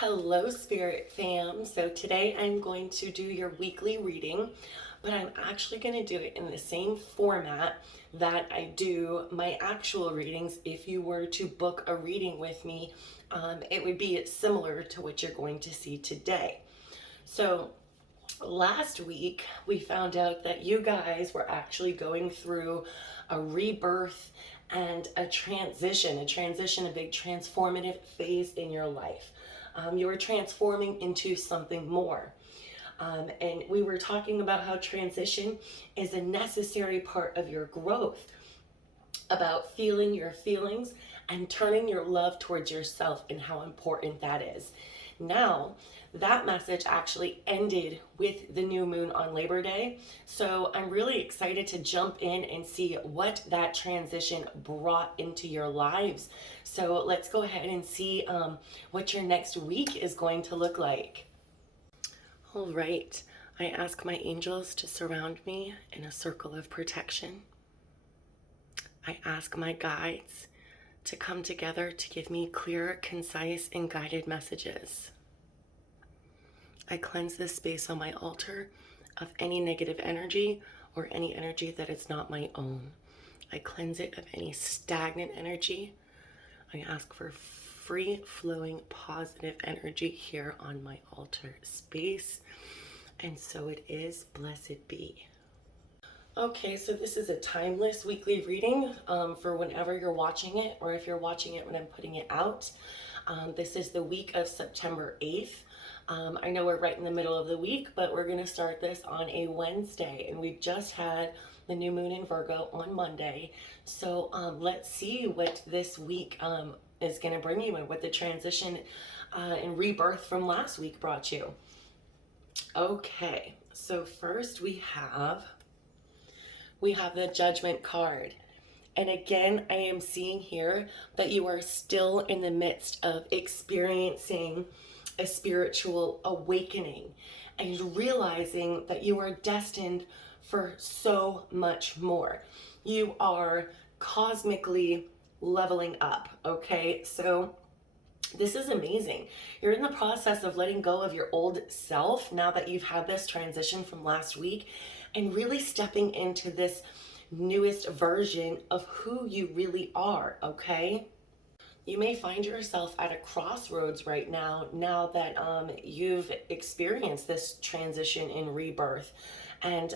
Hello, Spirit fam. So today I'm going to do your weekly reading, but I'm actually going to do it in the same format that I do my actual readings. If you were to book a reading with me, it would be similar to what you're going to see today. So last week we found out that you guys were actually going through a rebirth and a transition, a big transformative phase in your life. You were transforming into something more. And we were talking about how transition is a necessary part of your growth, about feeling your feelings and turning your love towards yourself and how important that is. Now, that message actually ended with the new moon on Labor Day. So I'm really excited to jump in and see what that transition brought into your lives. So let's go ahead and see what your next week is going to look like. All right, I ask my angels to surround me in a circle of protection. I ask my guides to come together to give me clear, concise, and guided messages. I cleanse this space on my altar of any negative energy or any energy that is not my own. I cleanse it of any stagnant energy. I ask for free-flowing positive energy here on my altar space. And so it is, blessed be. Okay, so this is a timeless weekly reading for whenever you're watching it, or if you're watching it when I'm putting it out. This is the week of September 8th. I know we're right in the middle of the week, but we're going to start this on a Wednesday, and we just had the new moon in Virgo on Monday. So let's see what this week is going to bring you and what the transition and rebirth from last week brought you. Okay, so first we have the Judgment card. And again, I am seeing here that you are still in the midst of experiencing a spiritual awakening and realizing that you are destined for so much more. You are cosmically leveling up, okay? So this is amazing. You're in the process of letting go of your old self now that you've had this transition from last week and really stepping into this newest version of who you really are, okay? You may find yourself at a crossroads right now that you've experienced this transition in rebirth. And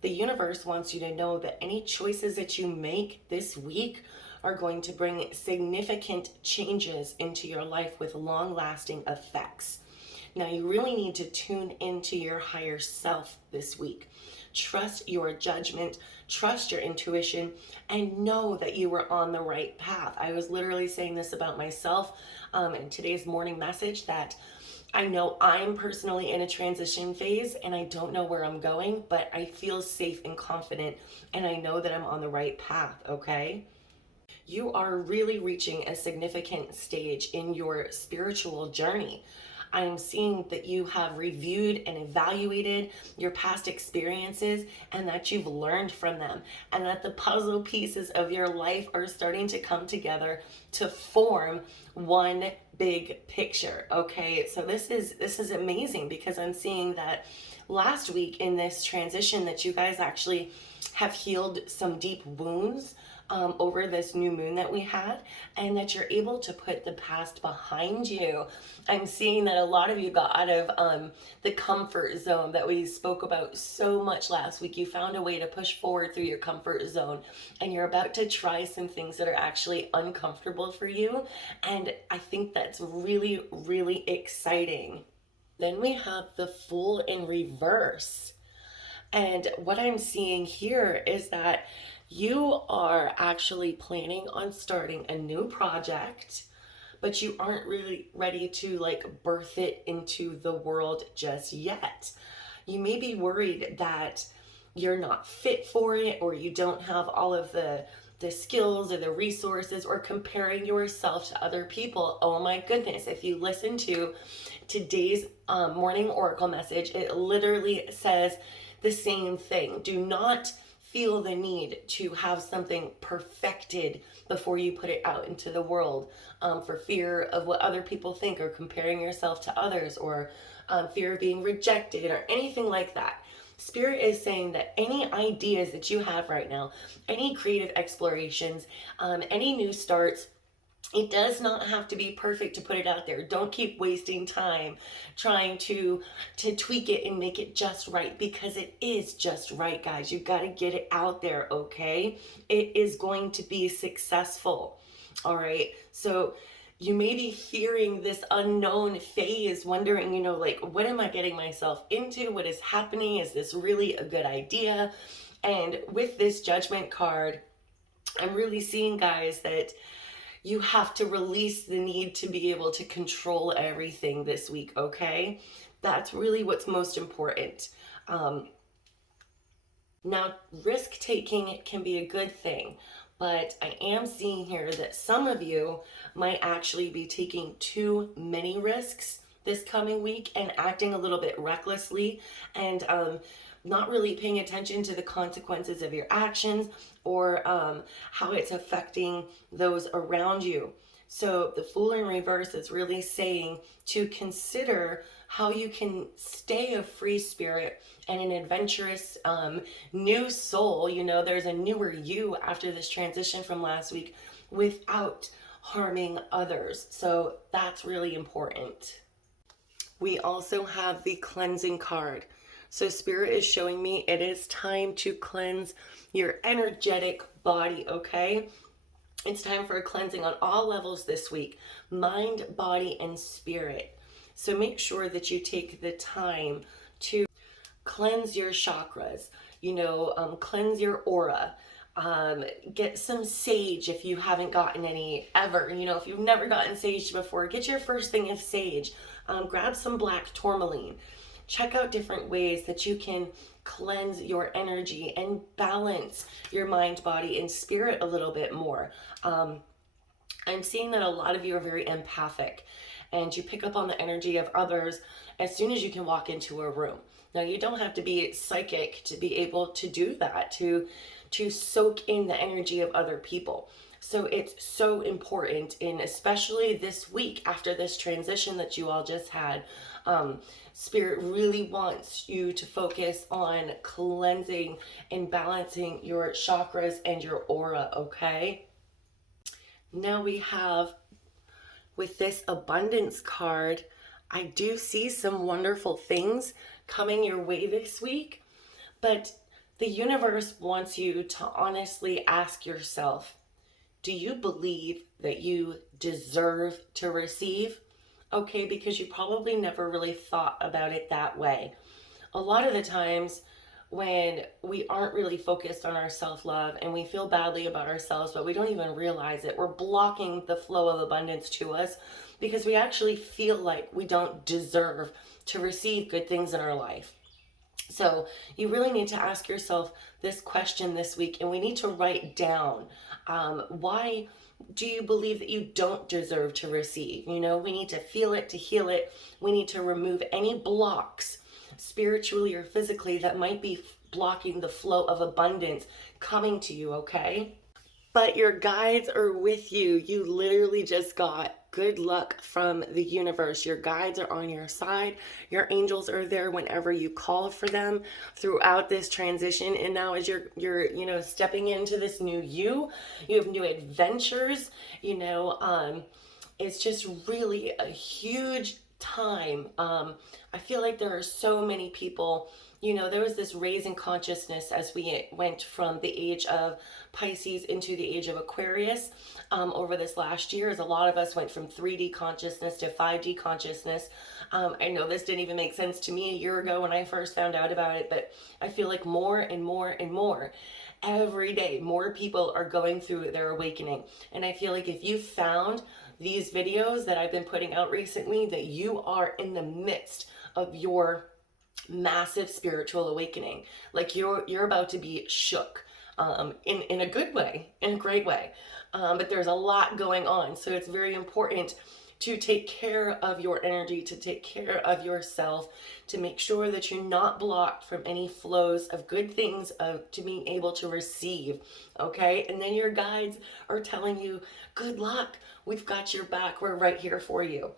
the universe wants you to know that any choices that you make this week are going to bring significant changes into your life with long-lasting effects. Now, you really need to tune into your higher self this week. Trust your judgment, trust your intuition, and know that you are on the right path. I was literally saying this about myself in today's morning message, that I know I'm personally in a transition phase and I don't know where I'm going, but I feel safe and confident, and I know that I'm on the right path, okay? You are really reaching a significant stage in your spiritual journey. I am seeing that you have reviewed and evaluated your past experiences and that you've learned from them, and that the puzzle pieces of your life are starting to come together to form one big picture. Okay, so this is amazing, because I'm seeing that last week in this transition that you guys actually have healed some deep wounds over this new moon that we had, and that you're able to put the past behind you. I'm seeing that a lot of you got out of the comfort zone that we spoke about so much last week. You found a way to push forward through your comfort zone, and you're about to try some things that are actually uncomfortable for you. And I think that's really, really exciting. Then we have the Fool in reverse. And what I'm seeing here is that you are actually planning on starting a new project, but you aren't really ready to birth it into the world just yet. You may be worried that you're not fit for it, or you don't have all of the skills or the resources, or comparing yourself to other people. Oh my goodness, if you listen to today's morning oracle message, it literally says the same thing. Do not feel the need to have something perfected before you put it out into the world, for fear of what other people think, or comparing yourself to others, or fear of being rejected, or anything like that. Spirit is saying that any ideas that you have right now, any creative explorations, any new starts, it does not have to be perfect to put it out there. Don't keep wasting time trying to tweak it and make it just right, because it is just right, guys. You got to get it out there, okay? It is going to be successful. All right. So you may be fearing this unknown phase, wondering, like, what am I getting myself into? What is happening? Is this really a good idea? And with this Judgment card, I'm really seeing, guys, that you have to release the need to be able to control everything this week, okay? That's really what's most important. Now, risk taking can be a good thing, but I am seeing here that some of you might actually be taking too many risks this coming week and acting a little bit recklessly, and not really paying attention to the consequences of your actions, or how it's affecting those around you. So the Fool in reverse is really saying to consider how you can stay a free spirit and an adventurous new soul. There's a newer you after this transition from last week, without harming others. So that's really important. We also have the cleansing card. So Spirit is showing me it is time to cleanse your energetic body, okay? It's time for a cleansing on all levels this week: mind, body, and spirit. So make sure that you take the time to cleanse your chakras, cleanse your aura. Get some sage if you haven't gotten any ever. If you've never gotten sage before, get your first thing of sage. Grab some black tourmaline. Check out different ways that you can cleanse your energy and balance your mind, body, and spirit a little bit more. I'm seeing that a lot of you are very empathic, and you pick up on the energy of others as soon as you can walk into a room. Now, you don't have to be psychic to be able to do that, to soak in the energy of other people. So it's so important, especially this week after this transition that you all just had. Spirit really wants you to focus on cleansing and balancing your chakras and your aura, okay? Now we have, with this abundance card, I do see some wonderful things coming your way this week, but the universe wants you to honestly ask yourself, do you believe that you deserve to receive? Okay, because you probably never really thought about it that way. A lot of the times when we aren't really focused on our self-love and we feel badly about ourselves, but we don't even realize it, we're blocking the flow of abundance to us because we actually feel like we don't deserve to receive good things in our life. So you really need to ask yourself this question this week, and we need to write down, why do you believe that you don't deserve to receive? We need to feel it to heal it. We need to remove any blocks, spiritually or physically, that might be blocking the flow of abundance coming to you, okay? But your guides are with you. You literally just got good luck from the universe. Your guides are on your side. Your angels are there whenever you call for them throughout this transition. And now as you're stepping into this new you have new adventures. It's just really a huge time. I feel like there are so many people, there was this raise in consciousness as we went from the age of Pisces into the age of Aquarius over this last year, as a lot of us went from 3D consciousness to 5D consciousness. I know this didn't even make sense to me a year ago when I first found out about it, but I feel like more and more and more every day, more people are going through their awakening. And I feel like if you found these videos that I've been putting out recently, that you are in the midst of your massive spiritual awakening. Like you're about to be shook, in a good way, in a great way. But there's a lot going on. So it's very important to take care of your energy, to take care of yourself, to make sure that you're not blocked from any flows of good things, to being able to receive, okay? And then your guides are telling you, good luck, we've got your back, we're right here for you.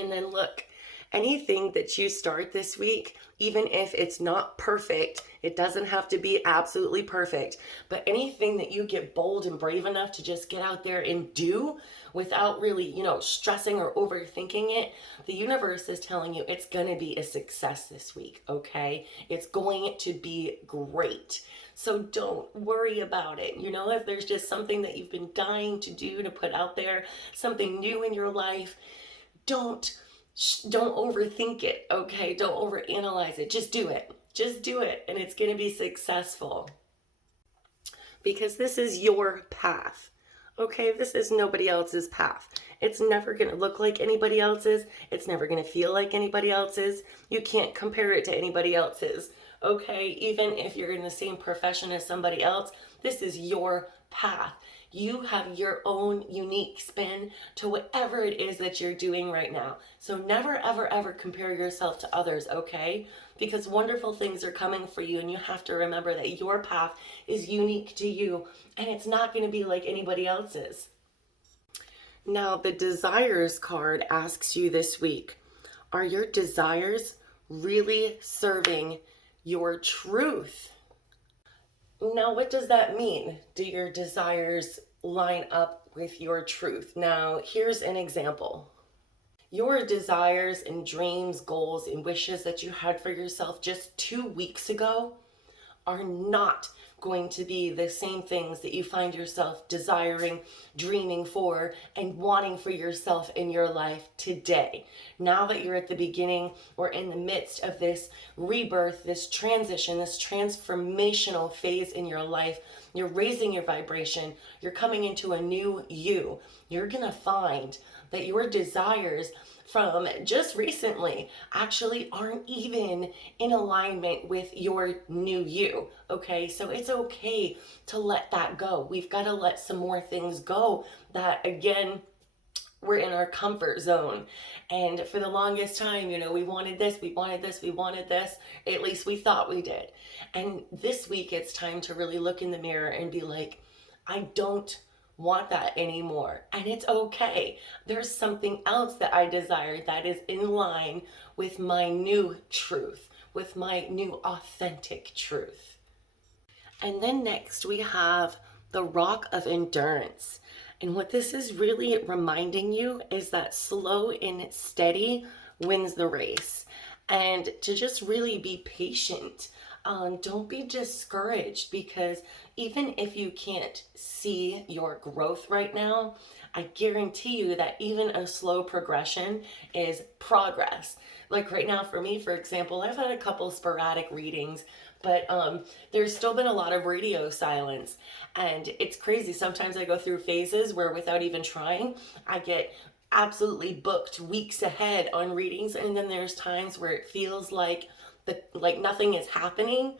And then look, anything that you start this week, even if it's not perfect, it doesn't have to be absolutely perfect, but anything that you get bold and brave enough to just get out there and do without really, stressing or overthinking it, the universe is telling you it's going to be a success this week, okay? It's going to be great. So don't worry about it. If there's just something that you've been dying to do, to put out there, something new in your life, don't overthink it, okay? Don't overanalyze it. Just do it. Just do it, and it's going to be successful. Because this is your path, okay? This is nobody else's path. It's never going to look like anybody else's. It's never going to feel like anybody else's. You can't compare it to anybody else's, okay? Even if you're in the same profession as somebody else, this is your path. You have your own unique spin to whatever it is that you're doing right now. So never, ever, ever compare yourself to others, okay? Because wonderful things are coming for you, and you have to remember that your path is unique to you, and it's not going to be like anybody else's. Now, the desires card asks you this week, are your desires really serving your truth? Now, what does that mean? Do your desires line up with your truth? Now, here's an example. Your desires and dreams, goals, and wishes that you had for yourself just 2 weeks ago are not going to be the same things that you find yourself desiring, dreaming for, and wanting for yourself in your life today. Now that you're at the beginning or in the midst of this rebirth, this transition, this transformational phase in your life, you're raising your vibration, you're coming into a new you. You're gonna find that your desires from just recently actually aren't even in alignment with your new you, okay? So it's okay to let that go. We've got to let some more things go that, again, we're in our comfort zone. And for the longest time, we wanted this, we wanted this, we wanted this. At least we thought we did. And this week, it's time to really look in the mirror and be like, I don't want that anymore, and it's okay. There's something else that I desire that is in line with my new truth, with my new authentic truth. And then next we have the Rock of Endurance. And what this is really reminding you is that slow and steady wins the race, and to just really be patient. Don't be discouraged, because even if you can't see your growth right now, I guarantee you that even a slow progression is progress. Like right now for me, for example, I've had a couple sporadic readings, but there's still been a lot of radio silence, and it's crazy. Sometimes I go through phases where without even trying, I get absolutely booked weeks ahead on readings, and then there's times where it feels like nothing is happening,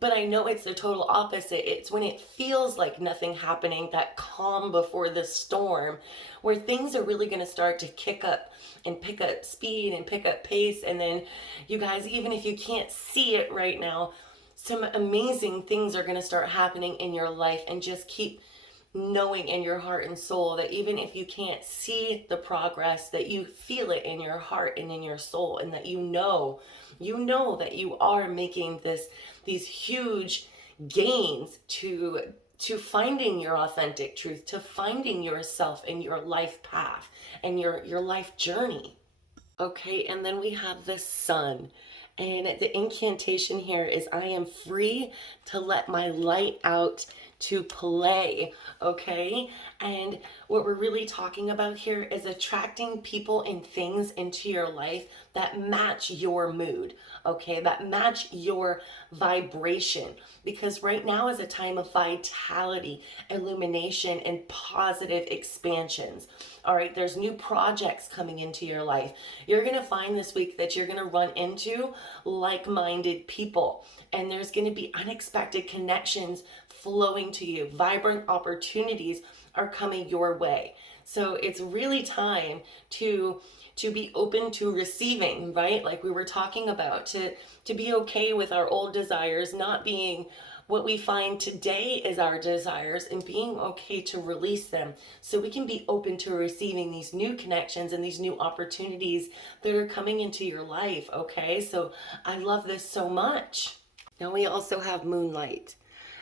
but I know it's the total opposite. It's when it feels like nothing happening, that calm before the storm, where things are really going to start to kick up and pick up speed and pick up pace. And then, you guys, even if you can't see it right now, some amazing things are going to start happening in your life. And just keep knowing in your heart and soul that even if you can't see the progress, that you feel it in your heart and in your soul, and that you know that you are making these huge gains to finding your authentic truth, to finding yourself in your life path and your life journey. Okay, and then we have the Sun. And the incantation here is, I am free to let my light out to play, okay? And what we're really talking about here is attracting people and things into your life that match your mood, okay? That match your vibration. Because right now is a time of vitality, illumination, and positive expansions. All right, there's new projects coming into your life. You're going to find this week that you're going to run into like-minded people, and there's going to be unexpected connections flowing to you. Vibrant opportunities are coming your way. So it's really time to be open to receiving, right? Like we were talking about, to be okay with our old desires not being what we find today is our desires, and being okay to release them so we can be open to receiving these new connections and these new opportunities that are coming into your life. Okay, so I love this so much. Now we also have Moonlight.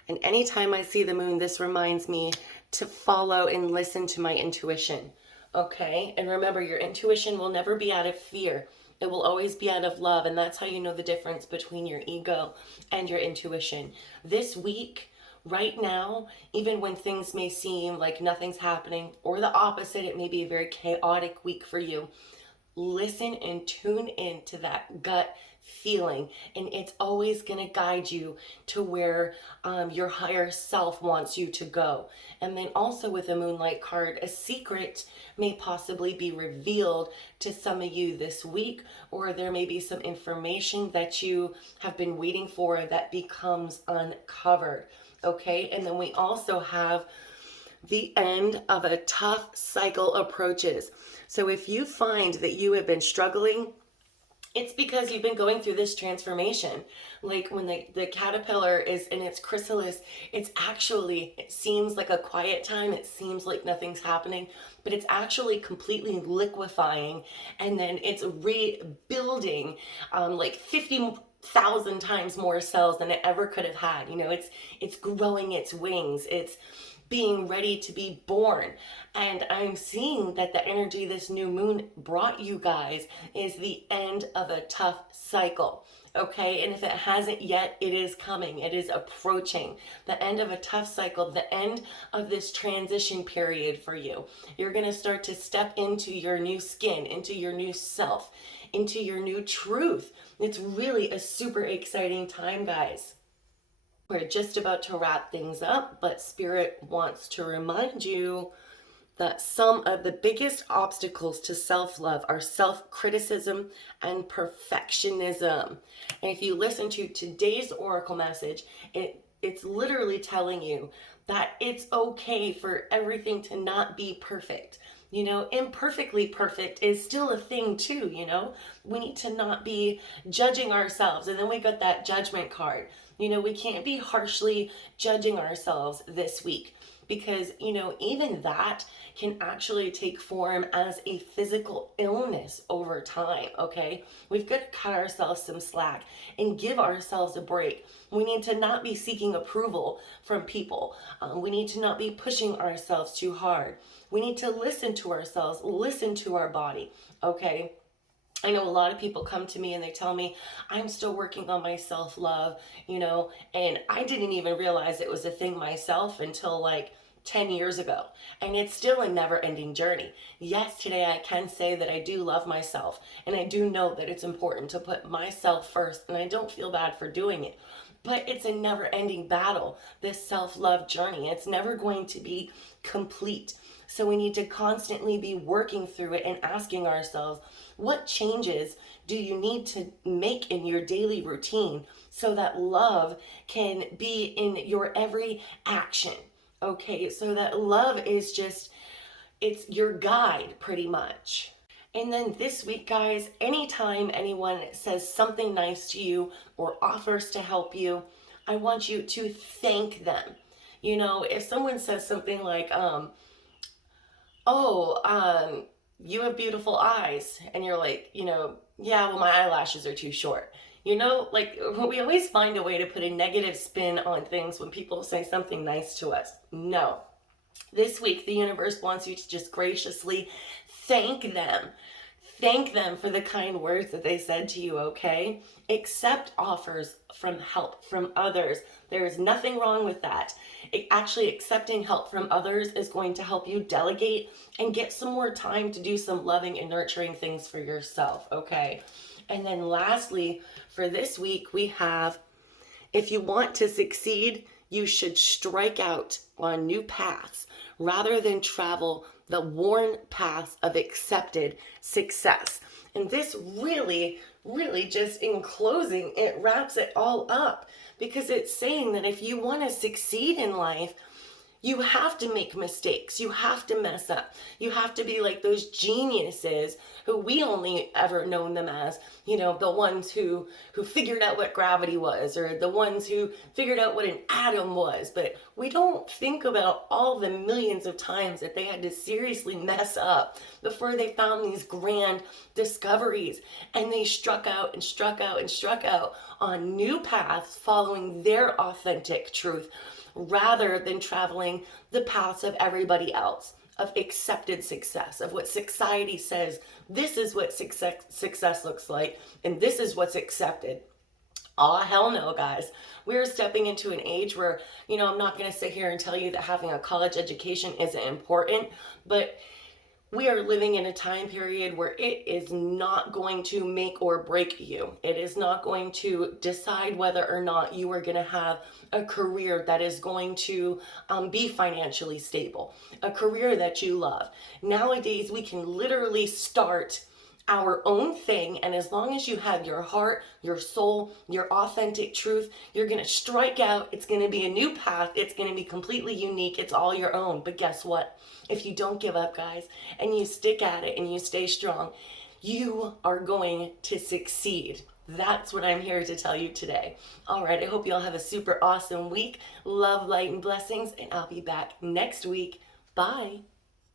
And anytime I see the moon, this reminds me to follow and listen to my intuition. Okay? And remember, your intuition will never be out of fear. It will always be out of love. And that's how you know the difference between your ego and your intuition. This week, right now, even when things may seem like nothing's happening, or the opposite, it may be a very chaotic week for you, listen and tune in to that gut feeling, and it's always going to guide you to where your higher self wants you to go. And then also with the Moonlight card, a secret may possibly be revealed to some of you this week, or there may be some information that you have been waiting for that becomes uncovered. Okay, and then we also have the end of a tough cycle approaches. So if you find that you have been struggling, it's because you've been going through this transformation. Like when the caterpillar is in its chrysalis, it seems like a quiet time. It seems like nothing's happening, but it's actually completely liquefying. And then it's rebuilding like 50,000 times more cells than it ever could have had. You know, it's growing its wings. It's being ready to be born. And I'm seeing that the energy this new moon brought you guys is the end of a tough cycle. Okay, and if it hasn't yet, it is coming. It is approaching the end of a tough cycle, the end of this transition period for you. You're going to start to step into your new skin, into your new self, into your new truth. It's really a super exciting time, guys. We're just about to wrap things up, but Spirit wants to remind you that some of the biggest obstacles to self-love are self-criticism and perfectionism. And if you listen to today's oracle message, it's literally telling you that it's okay for everything to not be perfect. You know, imperfectly perfect is still a thing too, you know. We need to not be judging ourselves. And then we got that judgment card. You know, we can't be harshly judging ourselves this week, because, you know, even that can actually take form as a physical illness over time. Okay, we've got to cut ourselves some slack and give ourselves a break. We need to not be seeking approval from people. We need to not be pushing ourselves too hard. We need to listen to ourselves, listen to our body. Okay, I know a lot of people come to me and they tell me, I'm still working on my self-love, you know, and I didn't even realize it was a thing myself until like 10 years ago. And it's still a never-ending journey. Yes, today I can say that I do love myself, and I do know that it's important to put myself first, and I don't feel bad for doing it. But it's a never-ending battle, this self-love journey. It's never going to be complete. So we need to constantly be working through it and asking ourselves, what changes do you need to make in your daily routine so that love can be in your every action? Okay, so that love is just, it's your guide pretty much. And then this week, guys, anytime anyone says something nice to you or offers to help you, I want you to thank them. You know, if someone says something like, you have beautiful eyes, and you're like, you know, yeah, well, my eyelashes are too short. You know, like we always find a way to put a negative spin on things when people say something nice to us. No. This week, the universe wants you to just graciously thank them. Thank them for the kind words that they said to you, okay? Accept offers from help from others. There is nothing wrong with that. Actually, accepting help from others is going to help you delegate and get some more time to do some loving and nurturing things for yourself, okay? And then lastly, for this week, we have, if you want to succeed, you should strike out on new paths rather than travel the worn paths of accepted success. And this really, really just in closing, it wraps it all up, because it's saying that if you want to succeed in life, You have to make mistakes. You have to mess up. You have to be like those geniuses who we only ever known them as, the ones who figured out what gravity was, or the ones who figured out what an atom was. But we don't think about all the millions of times that they had to seriously mess up before they found these grand discoveries. And they struck out and struck out and struck out on new paths following their authentic truth, rather than traveling the paths of everybody else, of accepted success, of what society says this is what success looks like, and this is what's accepted. Oh, hell no, guys. We're stepping into an age where, I'm not going to sit here and tell you that having a college education isn't important, but we are living in a time period where it is not going to make or break you. It is not going to decide whether or not you are going to have a career that is going to be financially stable, a career that you love. Nowadays, we can literally start our own thing, and as long as you have your heart, your soul, your authentic truth, you're going to strike out. It's going to be a new path. It's going to be completely unique. It's all your own. But guess what? If you don't give up, guys, and you stick at it and you stay strong, you are going to succeed. That's what I'm here to tell you today. All right, I hope you all have a super awesome week. Love, light, and blessings, and I'll be back next week. Bye.